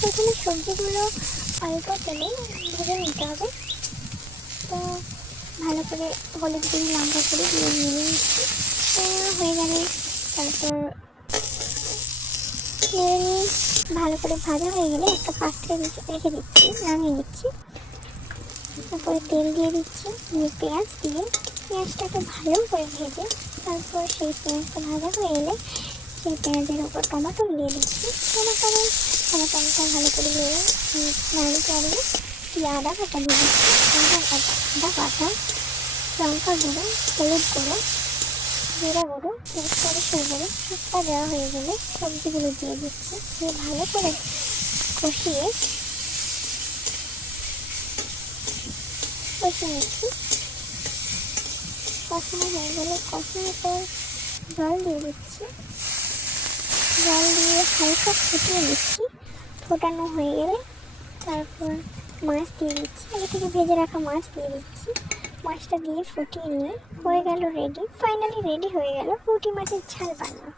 প্রথমে সবজিগুলো অল্প তেলে ভেজে নিতে হবে। তো ভালো করে হলুদ গুঁড়ো লঙ্কা গুঁড়ো দিয়ে নিয়ে নিচ্ছি। তো হয়ে গেলে তারপর নেড়ে নিয়ে ভালো করে ভাজা হয়ে গেলে একটা পাত্রে রেখে দিচ্ছি, নামিয়ে নিচ্ছি। তারপরে তেল দিয়ে দিচ্ছি, দিয়ে পেঁয়াজটাকে ভালো করে ভেজে তারপর সেই পেঁয়াজটা ভাজা হয়ে এলে সেই পেঁয়াজের উপর টমেটো দিয়ে দিচ্ছি। টমেটোটা ভালো করে নাড়িয়ে চাড়িয়ে দিয়ে আদা বাটা দিয়ে দিচ্ছি। আদা বাটা, লঙ্কা গুঁড়ো, হলুদ গুঁড়ো, জিরা গুঁড়ো, সরিষার গুঁড়ো সবটা দেওয়া হয়ে গেলে সবজিগুলো দিয়ে দিচ্ছি। দিয়ে ভালো করে কষিয়ে নিচ্ছি। কষানো হয়ে গেলে কষানোর পর জল দিয়ে দিচ্ছি। জল দিয়ে হালকা ফুটিয়ে নিচ্ছি। ফোটানো হয়ে গেলে তারপর মাছ দিয়ে দিচ্ছি, আগে থেকে ভেজে রাখা মাছ দিয়ে দিচ্ছি। মাছটা দিয়ে ফুটিয়ে নিয়ে হয়ে গেল রেডি। ফাইনালি রেডি হয়ে গেল পুঁটি মাছের ঝাল বানানো।